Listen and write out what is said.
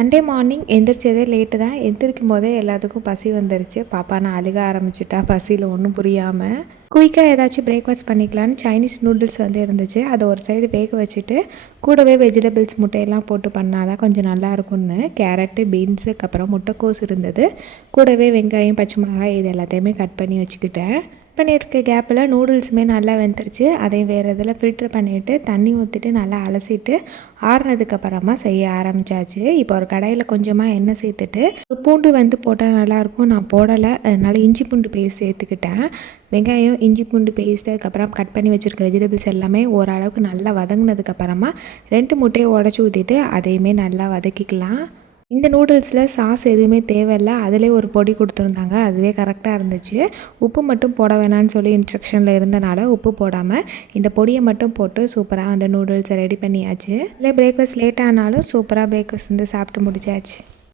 Sunday morning எந்திரிச்சதே late தான். எந்திரிக்கும் போதே எல்லாத்துக்கும் பசி வந்துருச்சு. பாப்பா நான் அழுக ஆரம்பிச்சிட்டா பசியில் ஒன்றும் புரியாமல். குயிக்காக ஏதாச்சும் பிரேக்ஃபாஸ்ட் பண்ணிக்கலான்னு சைனீஸ் நூடுல்ஸ் இருந்துச்சு. அதை ஒரு சைடு வேக வச்சுட்டு கூடவே வெஜிடபிள்ஸ் முட்டையெல்லாம் போட்டு பண்ணாதான் கொஞ்சம் நல்லா இருக்கும்னு கேரட்டு, பீன்ஸுக்கு அப்புறம் முட்டைக்கோஸ் இருந்தது. கூடவே வெங்காயம், பச்சை மிளகாய் இது எல்லாத்தையுமே கட் பண்ணி வச்சுக்கிட்டேன். பண்ணியிருக்க கேப்பில் நூடுல்ஸுமே நல்லா வெந்துருச்சு. அதையும் வேறு இதில் ஃபில்ட்ரு பண்ணிவிட்டு தண்ணி ஊற்றிட்டு நல்லா அலசிட்டு ஆறுனதுக்கப்புறமா செய்ய ஆரம்பித்தாச்சு. இப்போ ஒரு கடாயில் கொஞ்சமாக எண்ணெய் சேர்த்துட்டு ஒரு பூண்டு போட்டால் நல்லாயிருக்கும். நான் போடலை, அதனால் இஞ்சி பூண்டு பேஸ்ட் சேர்த்துக்கிட்டேன். வெங்காயம், இஞ்சி பூண்டு பேஸ்ட்டு, அதுக்கப்புறம் கட் பண்ணி வச்சுருக்க வெஜிடபிள்ஸ் எல்லாமே ஓரளவுக்கு நல்லா வதங்கினதுக்கப்புறமா 2 முட்டையை உடச்சி ஊற்றிட்டு அதையுமே நல்லா வதக்கிக்கலாம். இந்த நூடுல்ஸில் சாஸ் எதுவுமே தேவையில்லை. அதிலே ஒரு பொடி கொடுத்துருந்தாங்க, அதுவே கரெக்டாக இருந்துச்சு. உப்பு மட்டும் போட வேணான்னு சொல்லி இன்ஸ்ட்ரக்ஷனில் இருந்தனால உப்பு போடாமல் இந்த பொடியை மட்டும் போட்டு சூப்பராக அந்த நூடுல்ஸை ரெடி பண்ணியாச்சு. இல்லை பிரேக்ஃபாஸ்ட் லேட் ஆனாலும் சூப்பராக பிரேக்ஃபாஸ்ட் சாப்பிட்டு முடிச்சாச்சு.